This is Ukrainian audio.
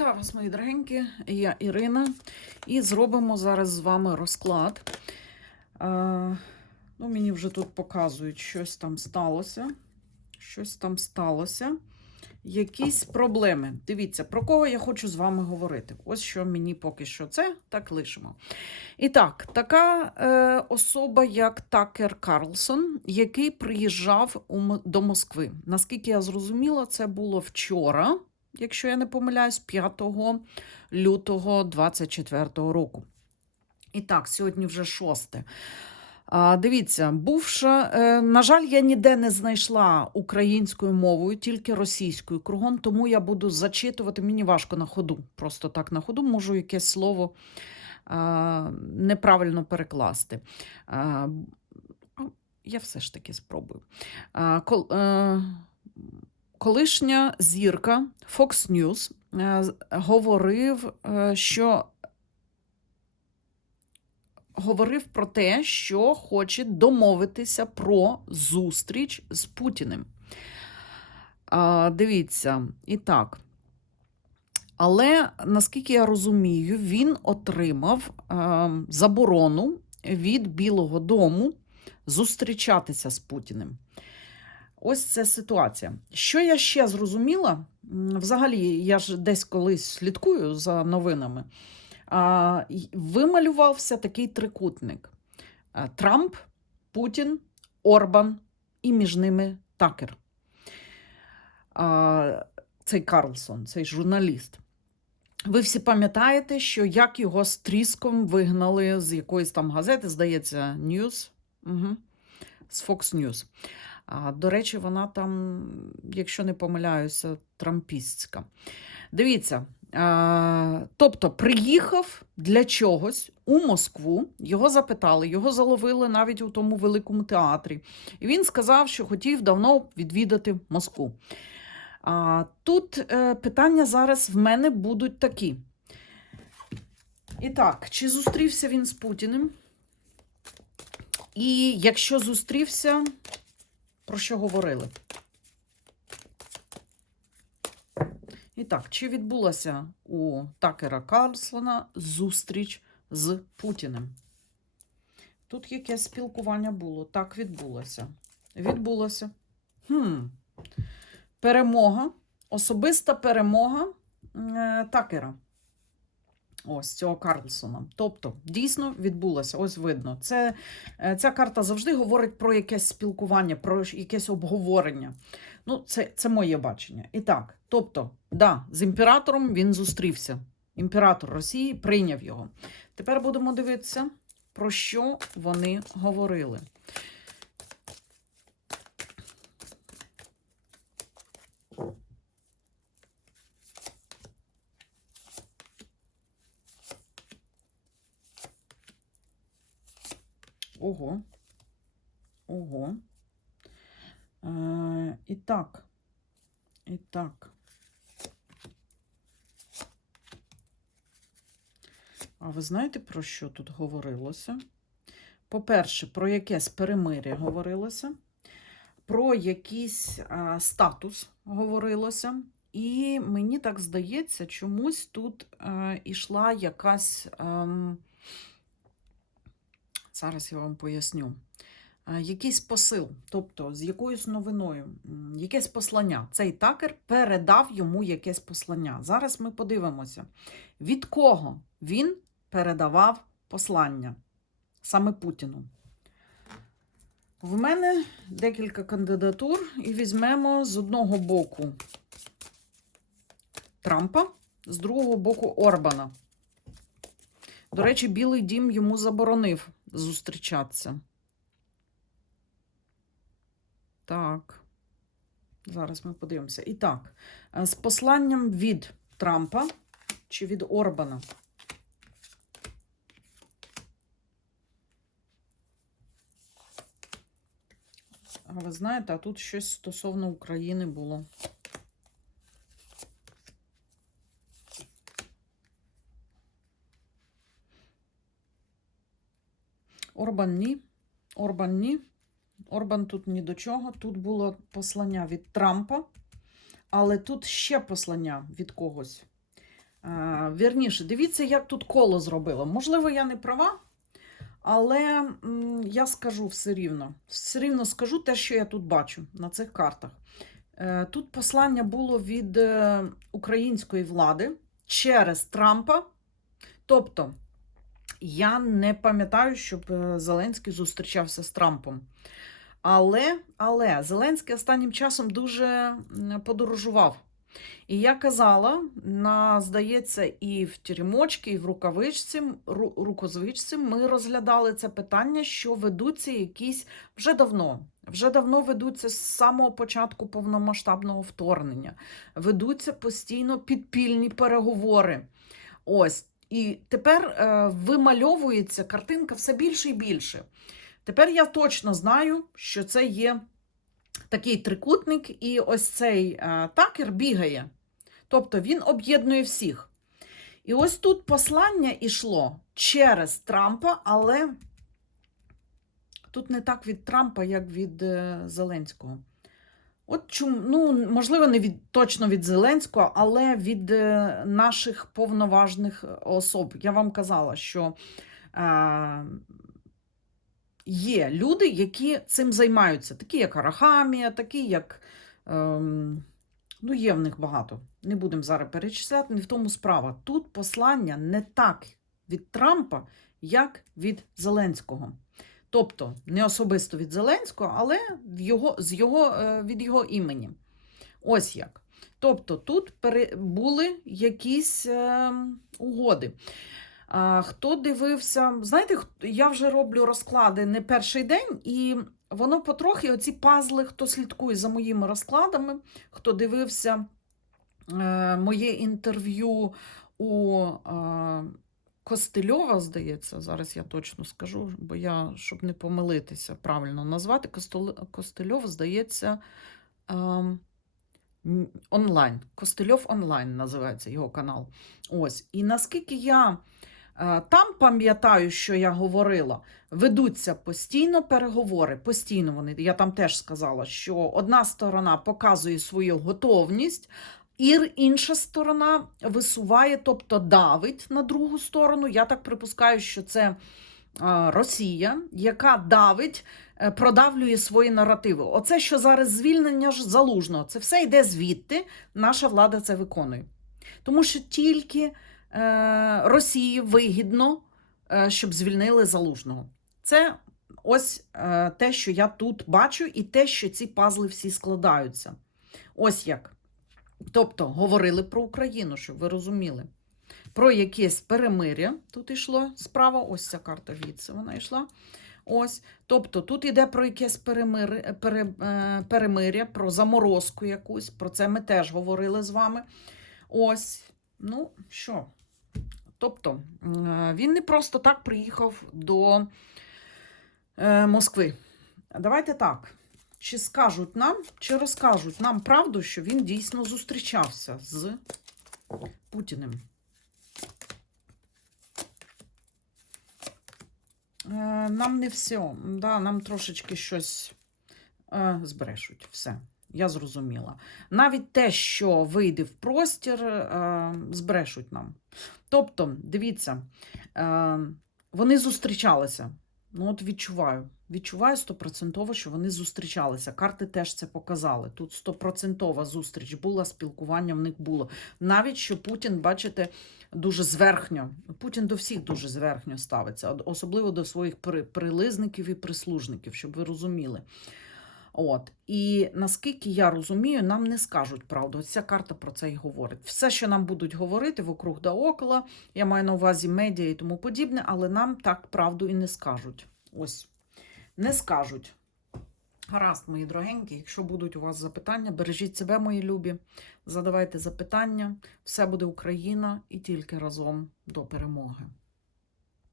Вітаю вас, мої дорогенькі, я Ірина, і зробимо зараз з вами розклад. Е, ну, мені вже тут показують, щось там сталося. Щось там сталося. Якісь проблеми. Дивіться, про кого я хочу з вами говорити. Ось що мені поки що це, так лишимо. І так, така е, особа, як Такер Карлсон, який приїжджав у, до Москви. Наскільки я зрозуміла, це було вчора якщо я не помиляюсь, 5 лютого 24 року. І так, сьогодні вже 6. А, дивіться, бувша, е, на жаль, я ніде не знайшла українською мовою, тільки російською кругом, тому я буду зачитувати. Мені важко на ходу. Просто так на ходу можу якесь слово а, неправильно перекласти. А, я все ж таки спробую. А, кол, е, колишня зірка Fox News е, говорив, е, що говорив про те, що хоче домовитися про зустріч з Путіним. Дивіться, і так. Але наскільки я розумію, він отримав е, заборону від Білого Дому зустрічатися з Путіним. Ось це ситуація. Що я ще зрозуміла? Взагалі, я ж десь колись слідкую за новинами. Вималювався такий трикутник: Трамп, Путін, Орбан і між ними Такер. Цей Карлсон, цей журналіст. Ви всі пам'ятаєте, що як його з тріском вигнали з якоїсь там газети, здається, News, угу. з Fox News. До речі, вона там, якщо не помиляюся, трампістська. Дивіться, тобто приїхав для чогось у Москву, його запитали, його заловили навіть у тому великому театрі. І він сказав, що хотів давно відвідати Москву. Тут е, питання зараз в мене будуть такі. І так, чи зустрівся він з Путіним? І якщо зустрівся, про що говорили? І так, чи відбулася у Такера Карлсона зустріч з Путіним? Тут якесь спілкування було. Так, відбулося. Відбулося. Хм. Перемога, особиста перемога е, Такера. Ось цього Карлсона. Тобто, дійсно відбулося. Ось видно. Це, е, ця карта завжди говорить про якесь спілкування, про якесь обговорення. Ну, це, це моє бачення. І так, тобто, да, з імператором він зустрівся. Імператор Росії прийняв його. Тепер будемо дивитися, про що вони говорили. Ого. Ого. Е, і так. І так. А ви знаєте, про що тут говорилося? По-перше, про якесь перемир'я говорилося, про якийсь а, статус говорилося. І мені так здається, чомусь тут е, ішла якась. ем, Зараз я вам поясню. Е, Якийсь посил, тобто з якоюсь новиною, якесь послання. Цей такер передав йому якесь послання. Зараз ми подивимося, від кого він передавав послання саме Путіну. В мене декілька кандидатур, і візьмемо з одного боку Трампа, з другого боку Орбана. До речі, Білий дім йому заборонив зустрічатися. Так. Зараз ми подивимося. І так, е, з посланням від Трампа чи від Орбана. А ви знаєте, а тут щось стосовно України було. Орбан ні. Орбан ні. Орбан тут ні до чого. Тут було послання від Трампа, але тут ще послання від когось. Е, Вірніше, дивіться, як тут коло зробило. Можливо, я не права, але м, я скажу все рівно. Все рівно скажу те, що я тут бачу на цих картах. Е, Тут послання було від е, української влади через Трампа. Тобто, я не пам'ятаю, щоб е, Зеленський зустрічався з Трампом. Але, але Зеленський останнім часом дуже подорожував. І я казала, на, здається, і в тюрмочці, і в рукавичці, ру, рукозвичці ми розглядали це питання, що ведуться якісь вже давно. Вже давно ведуться з самого початку повномасштабного вторгнення. Ведуться постійно підпільні переговори. Ось. І тепер е, вимальовується картинка все більше і більше. Тепер я точно знаю, що це є такий трикутник, і ось цей е, такер бігає. Тобто він об'єднує всіх. І ось тут послання йшло через Трампа, але тут не так від Трампа, як від е, Зеленського. От чому, ну, можливо, не від, точно від Зеленського, але від е, наших повноважних особ. Я вам казала, що е, є люди, які цим займаються, такі як Арахамія, такі як. Ем, ну, є в них багато. Не будемо зараз перечисляти, не в тому справа. Тут послання не так від Трампа, як від Зеленського. Тобто, не особисто від Зеленського, але його, з його, е, від його імені. Ось як. Тобто, тут були якісь е, угоди. Хто дивився, знаєте, я вже роблю розклади не перший день, і воно потрохи, оці пазли, хто слідкує за моїми розкладами, хто дивився е, моє інтерв'ю у Костельова, здається, зараз я точно скажу, бо я, щоб не помилитися, правильно назвати, Костельов, здається, е, онлайн. Костельов онлайн називається його канал. Ось. І наскільки я е, там пам'ятаю, що я говорила, ведуться постійно переговори. Постійно вони. Я там теж сказала, що одна сторона показує свою готовність, і інша сторона висуває, тобто давить на другу сторону. Я так припускаю, що це Росія, яка давить, е, продавлює свої наративи. Оце, що зараз звільнення ж залужного, це все йде звідти. Наша влада це виконує. Тому що тільки е, Росії вигідно, е, щоб звільнили залужного. Це ось те, що я тут бачу, і те, що ці пазли всі складаються. Ось як. Тобто говорили про Україну, щоб ви розуміли. Про якесь перемиря тут йшло справа, ось ця карта звідси вона йшла. Ось. Тобто тут йде про якесь перемир... пере... е, перемиря, про заморозку якусь. Про це ми теж говорили з вами. Ось. Ну, що? Тобто, е, він не просто так приїхав до е, Москви. Давайте так. Чи скажуть нам, чи розкажуть нам правду, що він дійсно зустрічався з Путіним? Е, Нам не все. Да, нам трошечки щось е, збрешуть. Все. Я зрозуміла. Навіть те, що вийде в простір, е, збрешуть нам. Тобто, дивіться, вони зустрічалися. Ну, от відчуваю. Відчуваю стопроцентово, що вони зустрічалися. Карти теж це показали. Тут стопроцентова зустріч була, спілкування в них було. Навіть що Путін, бачите, дуже зверхньо. Путін до всіх дуже зверхньо ставиться, особливо до своїх при- прилизників і прислужників, щоб ви розуміли. От. І наскільки я розумію, нам не скажуть правду. Ця карта про це і говорить. Все, що нам будуть говорити вокруг да около, я маю на увазі медіа і тому подібне, але нам так правду і не скажуть. Ось. Не скажуть. Гаразд, мої дорогенькі, якщо будуть у вас запитання, бережіть себе, мої любі, задавайте запитання. Все буде Україна і тільки разом до перемоги.